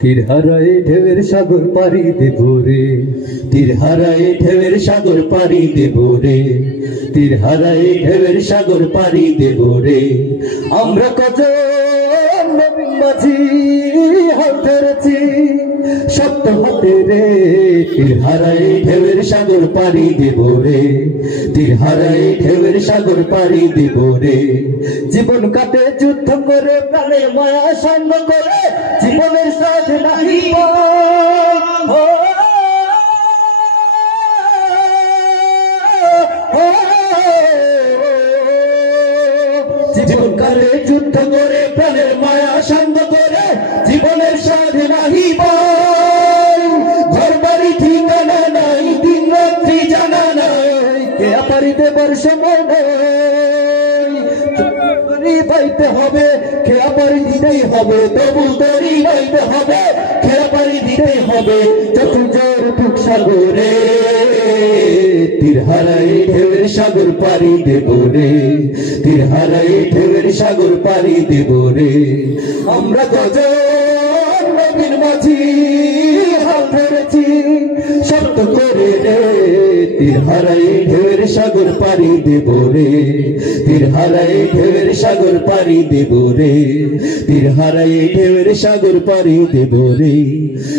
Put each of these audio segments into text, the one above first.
তীর হারায় ঢেউয়ের সাগর পাড়ি দেব রে, তীর হারায় ঢেউয়ের সাগর পাড়ি দেব রে, তীর হারায় ঢেউয়ের সাগর পাড়ি দেব রে। আমরা কত নবীন মাঝি হাল ধরেছি শক্ত হাতে রে, তীর হারায় ঢেউয়ের সাগর পাড়ি দেব রে, তীর হারায় ঢেউয়ের সাগর পাড়ি দেব রে। জীবন কাটে যুদ্ধ করে প্রাণে মায়া সঙ্গ করে, জীবনের সাথ নাহি জীবন কাটে যুদ্ধ করে প্রাণের মায়া সঙ্গ করে, জীবনের সাথ নাহি ঘর বাড়ি ঠিকানা নাই, দিন রাত্রি জানা নাই, কে পারি দেবার সময় বাইতে হবে, খেয়া পারি দিতেই হবে, তবু তরি বাইতে হবে, খেয়া পারি দিতেই হবে, যত জোর বুক সাগরে। তীর হারাই ঢেউয়ের সাগর পাড়ি দেব রে, তীর হারাই ঢেউয়ের সাগর পাড়ি দেব রে। আমরা কজন নবীন মাঝি হাল ধরেছি শক্ত করে রে, তীর হারাই ঢেউয়ের সাগর পাড়ি দেব রে, তীর হারাই ঢেউয়ের সাগর পাড়ি দেব রে, তীর হারাই ঢেউয়ের সাগর পাড়ি দেব রে,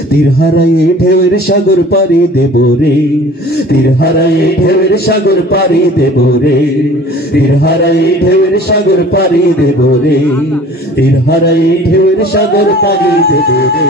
তীর হারাই ঢেউয়ের সাগর পাড়ি দেব রে, তীর হারাই ঢেউয়ের সাগর পাড়ি দেব রে, তীর হারাই ঢেউয়ের সাগর পাড়ি দেব রে, তীর হারাই ঢেউয়ের সাগর পাড়ি দেব রে, তীর হারাই ঢেউয়ের সাগর পাড়ি দেব রে।